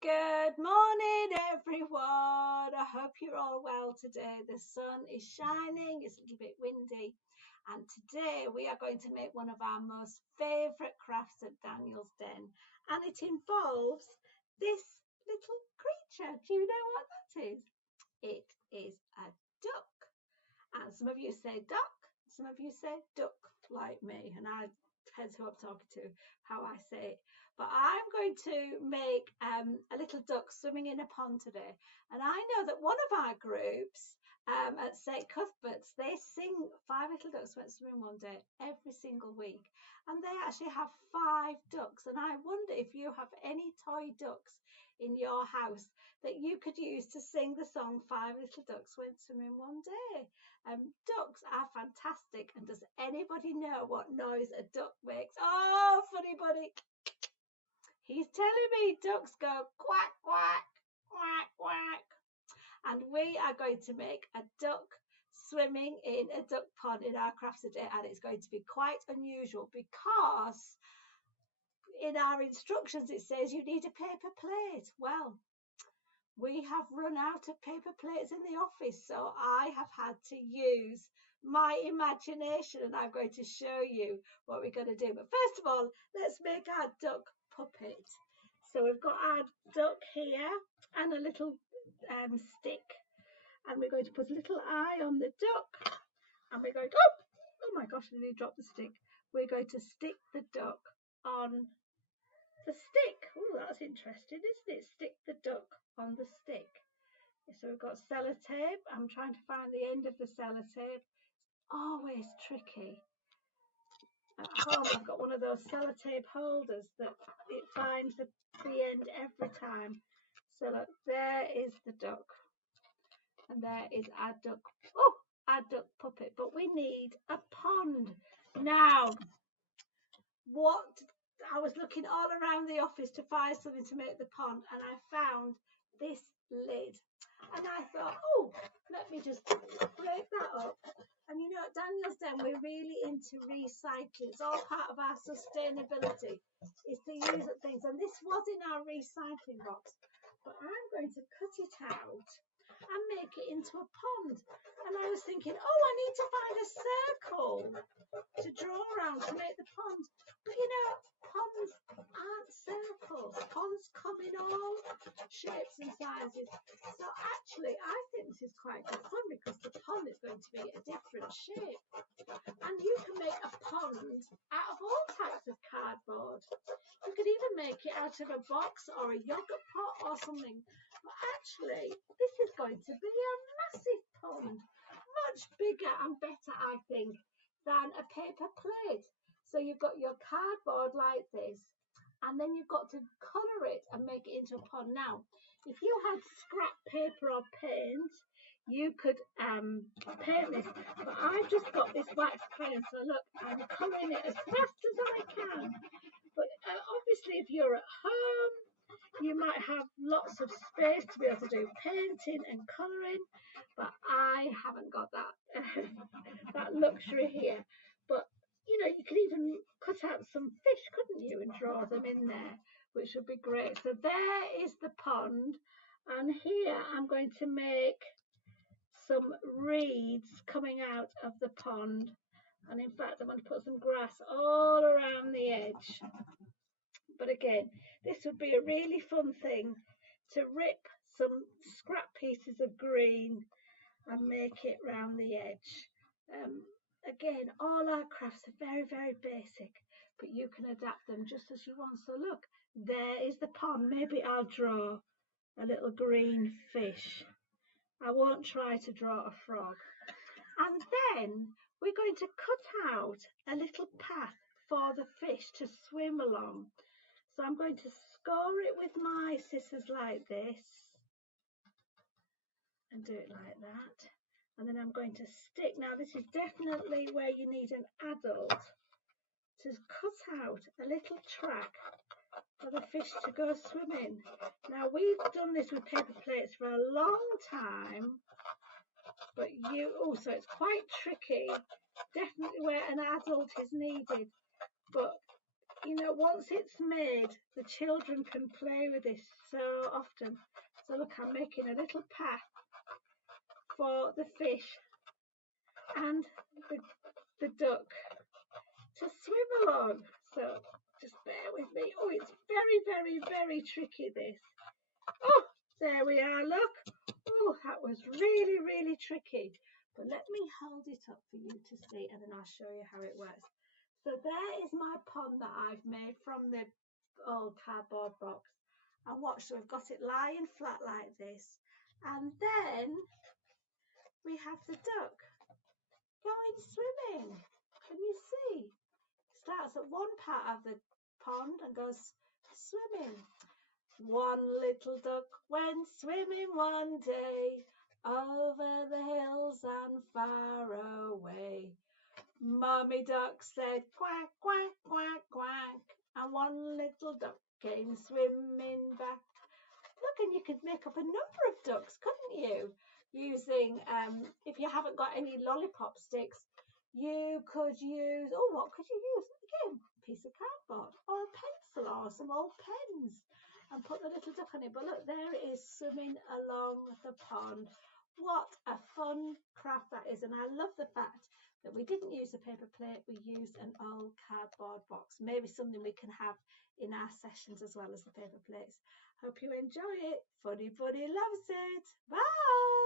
Good morning, everyone. I hope you're all well today. The sun is shining, it's a little bit windy, and today we are going to make one of our most favourite crafts at Daniel's Den, and it involves this little creature. Do you know what that is? It is a duck. And some of you say duck, some of you say duck, like me, and I depends who I'm talking to, how I say it. But I'm going to make a little duck swimming in a pond today. And I know that one of our groups at St. Cuthbert's, they sing Five Little Ducks Went Swimming One Day every single week. And they actually have 5 ducks. And I wonder if you have any toy ducks in your house that you could use to sing the song Five Little Ducks Went Swimming One Day. Ducks are fantastic. And does anybody know what noise a duck makes? Oh, funny buddy. He's telling me ducks go quack, quack, quack, quack. And we are going to make a duck swimming in a duck pond in our crafts today. And it's going to be quite unusual because in our instructions it says you need a paper plate. Well, we have run out of paper plates in the office, so I have had to use my imagination, and I'm going to show you what we're going to do. But first of all, let's make our duck puppet. So we've got our duck here and a little stick, and we're going to put a little eye on the duck, and we're going to, oh my gosh, I nearly dropped the stick. We're going to stick the duck on the stick. Oh, that's interesting, isn't it? Stick the duck on the stick. So we've got sellotape. I'm trying to find the end of the sellotape. Always tricky. At home, I've got one of those sellotape holders that it finds the end every time. So look, there is the duck. And there is our duck. Oh, our duck puppet. But we need a pond. Now, what I was looking all around the office to find something to make the pond, and I found this lid. And I thought, oh, let me just break that up. And you know, at Daniel's Den, we're really into recycling. It's all part of our sustainability, is to use up things. And this was in our recycling box. But I'm going to cut it out and make it into a pond. And I was thinking, oh, I need to find a circle to draw around to make the pond. But you know, ponds aren't circles. Ponds come in all shapes and sizes. So actually, I think this is quite good fun because the pond is going to be a different shape. And you can make a pond out of all types of cardboard. You could even make it out of a box or a yogurt pot or something. But actually, this is going to be a massive pond. Much bigger and better, I think, than a paper plate. So you've got your cardboard like this, and then you've got to colour it and make it into a pond. Now, if you had scrap paper or paint, you could paint this, but I've just got this wax crayon, so look, I'm colouring it as fast as I can. But obviously, if you're at home, you might have lots of space to be able to do painting and colouring, but I haven't got that that luxury here. But you know, you could even cut out some fish, couldn't you, and draw them in there, which would be great. So there is the pond, and here I'm going to make some reeds coming out of the pond, and in fact I'm going to put some grass all around the edge. But again, this would be a really fun thing to rip some scrap pieces of green and make it round the edge. Again, all our crafts are very, very basic, but you can adapt them just as you want. So look, there is the pond. Maybe I'll draw a little green fish. I won't try to draw a frog. And then we're going to cut out a little path for the fish to swim along. So I'm going to score it with my scissors like this and do it like that. And then I'm going to stick. Now this is definitely where you need an adult to cut out a little track for the fish to go swimming. Now we've done this with paper plates for a long time, but so it's quite tricky, definitely where an adult is needed. But you know, once it's made, the children can play with this so often. So look, I'm making a little path for the fish and the duck to swim along. So just bear with me. Oh, it's very, very, very tricky, this. Oh, there we are, look. Oh, that was really, really tricky. But let me hold it up for you to see, and then I'll show you how it works. So there is my pond that I've made from the old cardboard box. And watch, so we've got it lying flat like this. And then we have the duck going swimming. Can you see? Starts at one part of the pond and goes swimming. One little duck went swimming one day over the hills and far away. Mummy duck said quack, quack, quack, quack, and one little duck came swimming back. Look, and you could make up a number of ducks, couldn't you? Using, if you haven't got any lollipop sticks, you could use, oh, what could you use? Again, a piece of cardboard or a pencil or some old pens and put the little duck on it. But look, there it is swimming along the pond. What a fun craft that is. And I love the fact that we didn't use a paper plate, we used an old cardboard box. Maybe something we can have in our sessions as well as the paper plates. Hope you enjoy it. Funny Bunny loves it. Bye.